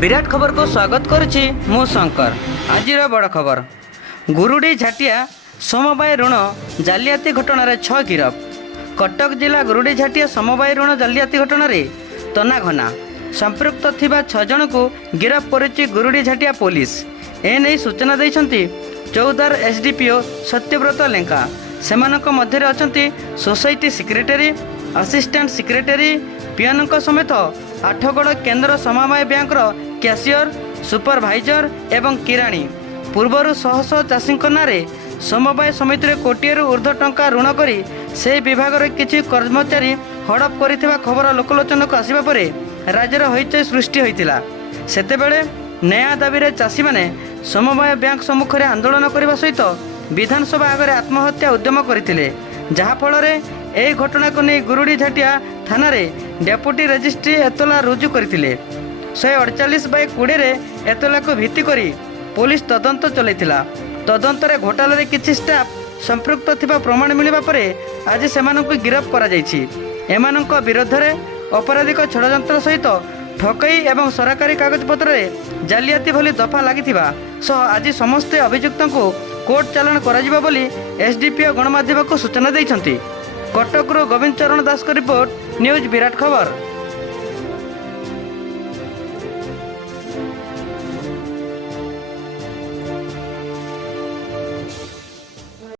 विराट खबर को स्वागत करुच्ची मु शंकर। आज बड़ खबर गुरुडी झाटिया समवाय ऋण जालियाती घटन 6 गिरफ। कटक जिला गुरुडी झाटिया समवाय ऋण जालियाती घटन तनाघना संपृक्त थिबा 6 जन को गिरफ करुच्ची गुरुडी झाटिया पुलिस। एने सूचना देइछंती चौदार एसडीपीओ सत्यव्रत लेंका। सेमानक मध्यरे अछंती सोसाइटी सेक्रेटरी, असिस्टेंट सेक्रेटरी, पियनक समेत आठगड़ केन्द्र समवाय बैंक कैशियर, सुपरभाइजर एवं किराणी। पूर्वर शह शह चाषी नारे समवाय समिति कोटिएरु ऊर्ध्व टंका ऋण करी से विभाग किछि कर्मचारी हड़प करिथिबा खबर लोकलोचन को आसिबा परे राज्यर हईचई सृष्टि होइतिला। सेतेबेले न्याय दाबी चाषी माने समवाय बैंक सम्मुख में आंदोलन करने सहित विधानसभा आगे आत्महत्या उद्यम करथिले, जहा फलरे एही घटना को नहीं गुरुडी झाटिया थाना रे डेपुटी रजिस्ट्री एतला रुजु करथिले। 148/20 एतला को भित्ति करी पुलिस तदंत चलैतिला। तदंतरे घोटाले किछि स्टाफ संपृक्त थिबा प्रमाण मिलिबा परे आज सेमानंकु गिरफ करा जायछि। एमानंक विरोध रे अपराधिक षड्यंत्र सहित ठकई एवं सरकारी कागजपत्र रे जालियाती भली दफा लागिथिबा सह आज समस्त अभियुक्तों को कोर्ट चालाण करा बोली एसडीपीओ गणमाध्यम को सूचना दैछंती। कटकरू गोविंद चरण दास को रिपोर्ट, न्यूज विराट खबर।